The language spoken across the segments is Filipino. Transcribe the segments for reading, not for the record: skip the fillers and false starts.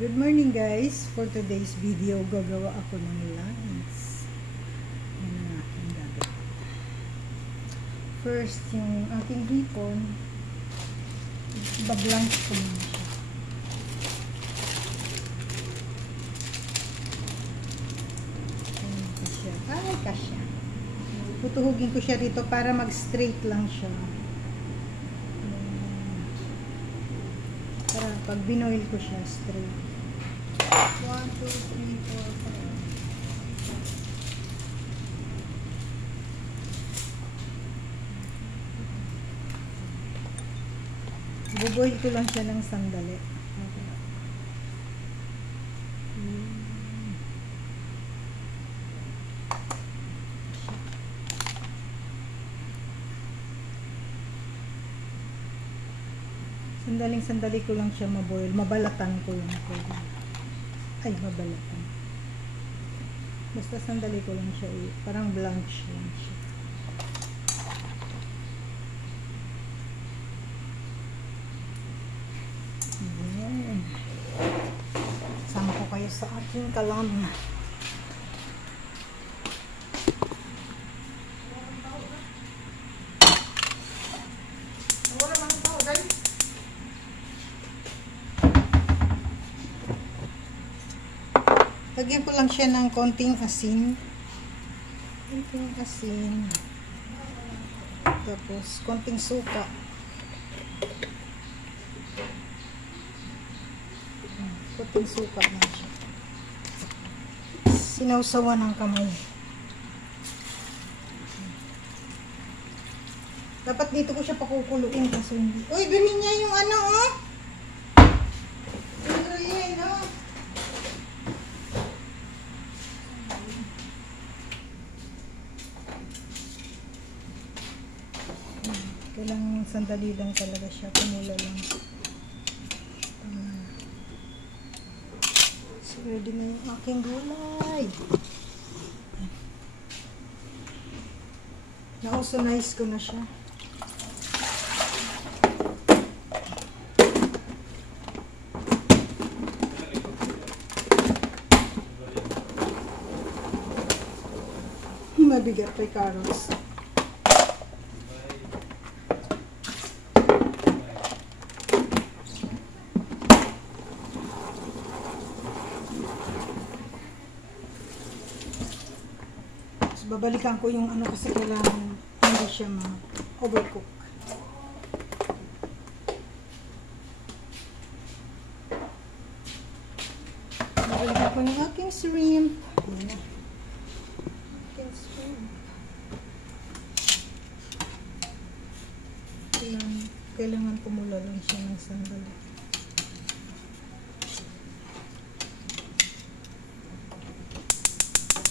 Good morning guys. For today's video, gagawa ako ng lunch. Yan ang aking gagawin. First, yung aking hipon, bablanch ko muna siya. Ayan ko siya. Ay, kasya. Tutuhugin ko siya rito para mag-straight lang siya. Para pag binoil ko siya straight. 1, 2, 3, 4, 5. Buboil ko lang siya ng sandali. Sandaling-sandali ko lang siya maboil. Mabalatan ko lang. Ay, mabalatan. Basta sandali ko lang siya. Parang blanch lang siya. Ayan. Sama ko kayo sa aking kalam. Lagyan ko lang siya ng konting asin. Konting asin. Tapos, konting suka. Konting suka na siya. Sinawsawan ng kamay. Dapat dito ko siya pakukuluin kasi hindi. Uy, ganin niya yung ano, oh! Kailangan sandali lang talaga siya. Pumula lang. So, ready na yung aking gulay. Na-ozonize ko na siya. Mabigat pa yung carrots. Babalikan ko yung ano kasi kailangan hindi siya ma-overcook. Babalikan ko yung aking shrimp. Aking shrimp. Kailangan pumula lang siya ng sandali.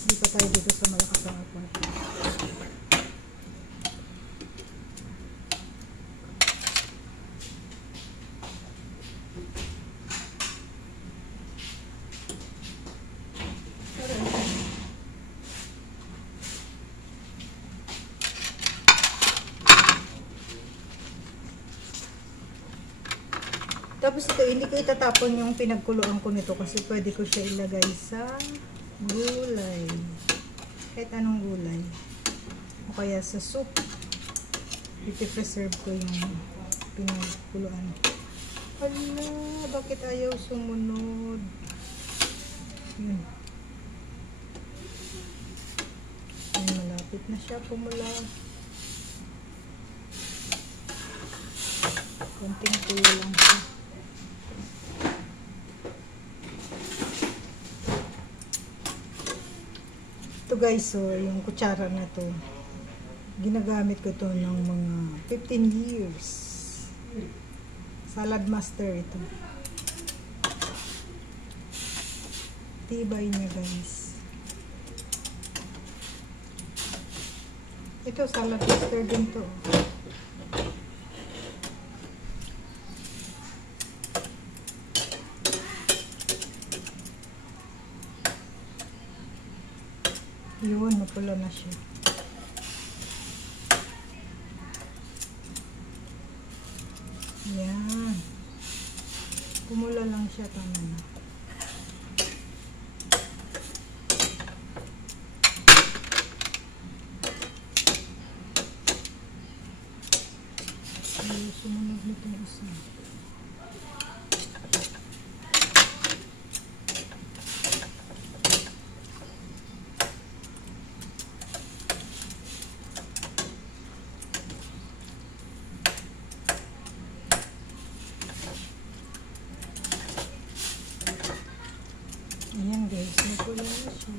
Hindi pa tayo dito sa malakas ang apon. Tapos ito, hindi ko itatapon yung pinagkuluan ko nito kasi pwede ko siya ilagay sa gulay. Kahit anong gulay. O kaya sa soup. I-preserve ko yung pinagkuluan. Hala, bakit ayaw sumunod? Yun. Yan, malapit na siya pumula. Konting tuyo lang siya. Ito guys, so yung kutsara na to, ginagamit ko to ng mga 15 years. Salad master ito. Tibay niya guys. Ito salad master din to. Yun, napula na siya. Yan. Pumula lang siya, tama na. sumunod nitong isa. Ayan guys, napula na siya.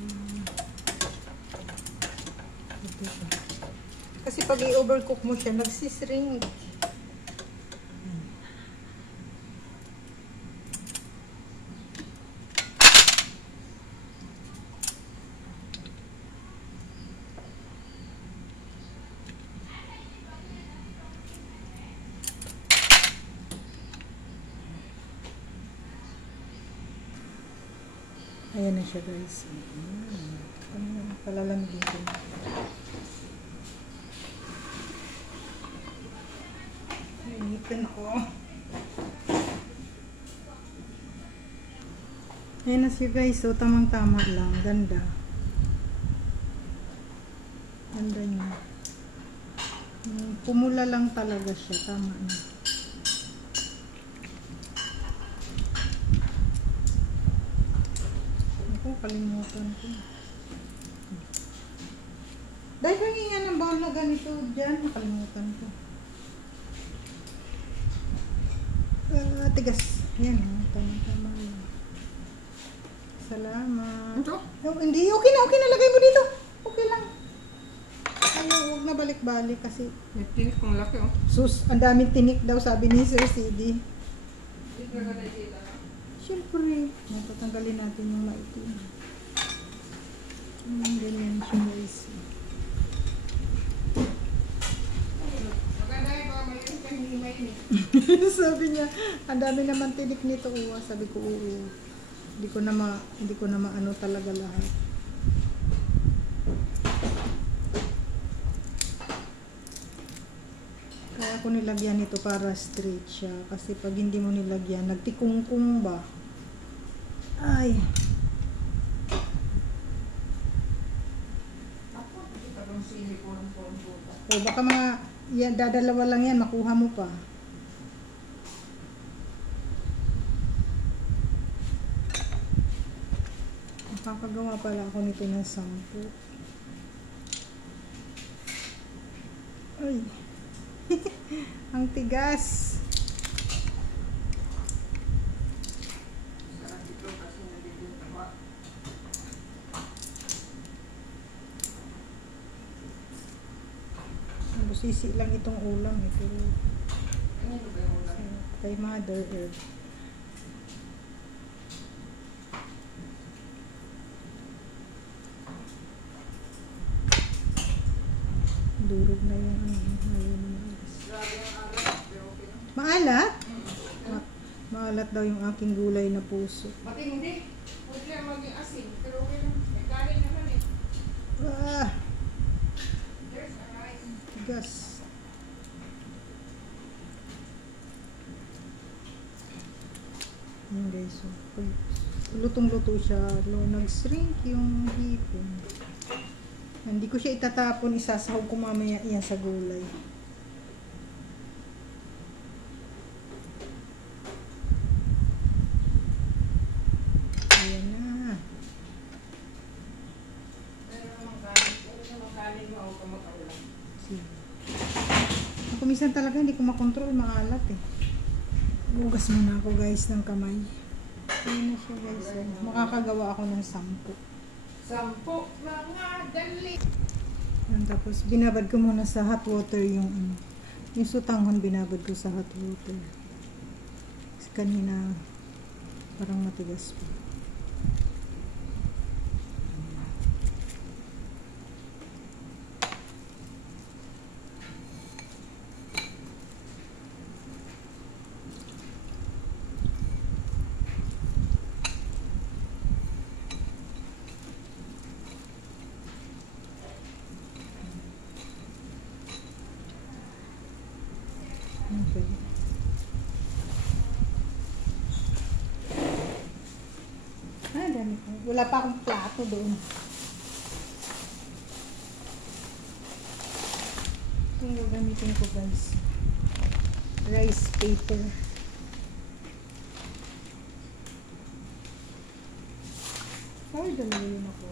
Kasi pag i-overcook mo siya, nagsishrink. Ayan na siya guys. Palalamigin ko. Initin ko. Ayan na siya guys. So tamang-tama lang. Ganda. Ganda niya. Pumula lang talaga siya. Tama na. Kalimutan ko. Dahil hangi nga ng bowl na ganito dyan, nakalimutan ko. Tigas. Yan, tama-tama lang. Salamat. Ito? Oh, hindi, okay na, lagay mo dito. Okay lang. Ayaw, huwag na balik-balik kasi. May tinik kong laki, oh. Sus, ang daming tinik daw, sabi ni Sir CD. Siyempre, napatanggalin natin yung maitim. Ganyan siya guys. Sabi niya, ang dami naman tinik nito. Sabi ko, oo. Hindi ko na maano talaga lahat. Kaya ako nilagyan ito para straight siya. Kasi pag hindi mo nilagyan, nagtikungkung ba? Ay. O baka mga, yan, dadalawa lang yan, makuha mo pa. Makakagawa pala ako nito ng 10. Ay. Ang tigas. Sisi lang itong ulam ito. Kay Mother Earth. Durog na yung maalat? Maalat daw yung aking gulay na puso. Pati hindi. Pwede lang maging asin. Pero okay lang. May kanin naman eh. There's a rice. Tigas. Ayan guys. So, pag lutong-luto siya, nag-shrink yung hipon. Hindi ko siya itatapon. Isasahog ko mamaya yan sa gulay. Minsan talaga hindi ko makontrol, maalat eh. Bugas muna ako guys ng kamay. Ayan na siya guys. Makakagawa ako ng 10. 10 mga dali. Tapos binabad ko muna sa hot water yung sutanghon, binabad ko sa hot water. Kasi kanina parang matigas pa. Okay. Dami ko. Wala pa akong plato doon. Ito yung gagamitin ko guys. rice paper. Ay, dalawa yun ako.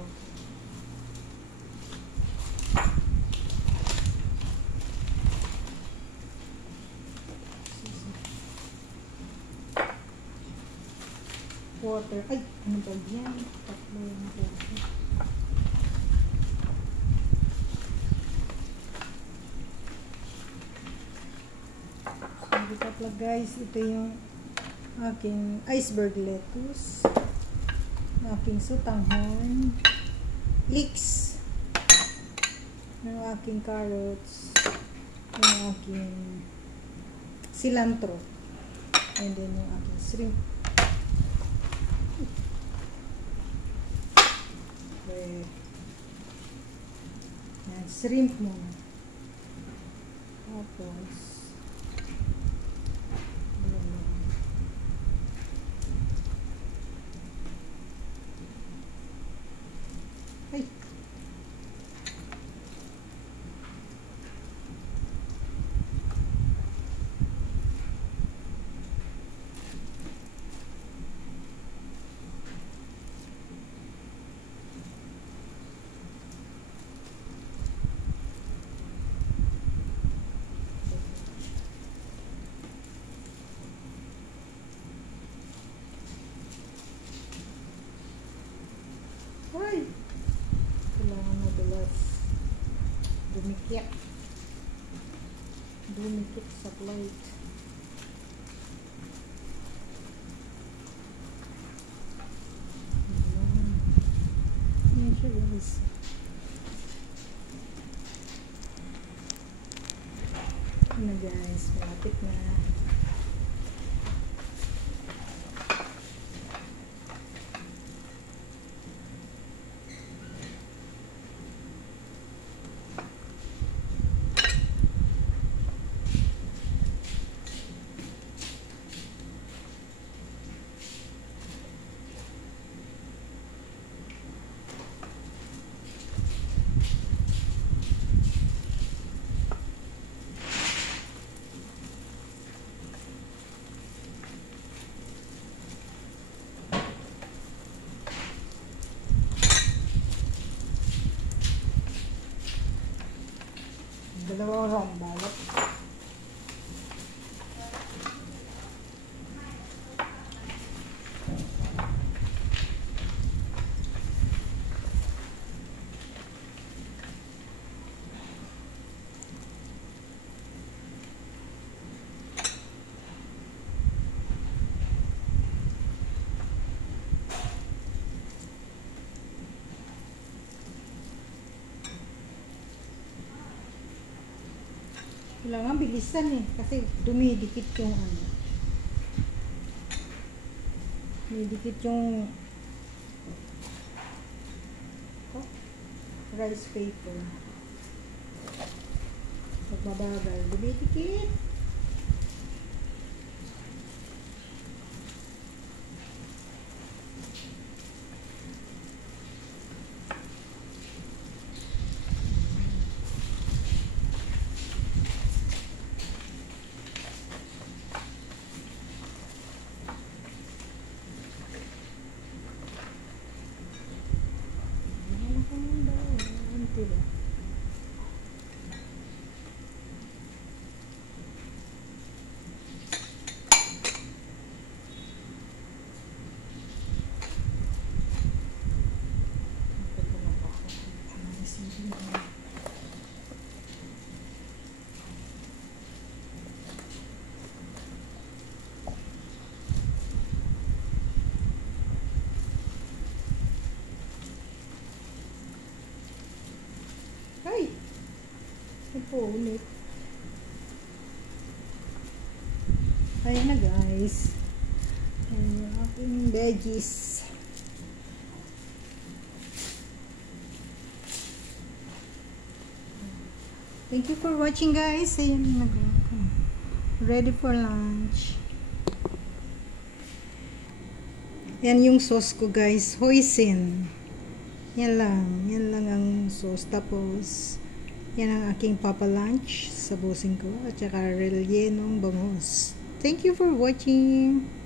Water. Ay, ano ba yan? Tatlo yung water. So, tatlo guys. Ito yung aking iceberg lettuce. Aking sutanghon. Leeks. Yung aking carrots. Yung aking cilantro. And then yung aking shrimp. Okay. Yan, shrimp muna. Tapos, ay, ay, kailangan madalas dumikit sa plate. Yan siya guys. Ano guys, malapit na. Dalawang round balot. Kailangan bilisan eh, kasi dumidikit yung ano. Dumidikit yung rice paper. Pag mabagal, dumidikit. Ay! Ito ulit. Ayan na guys. Ayan yung aking veggies. Thank you for watching guys. Ayan na guys. Ready for lunch. Yan yung sauce ko guys. Hoisin. Yan lang ang sauce. Tapos, yan ang aking papa lunch sa busing ko. At saka rellenong bangus. Thank you for watching.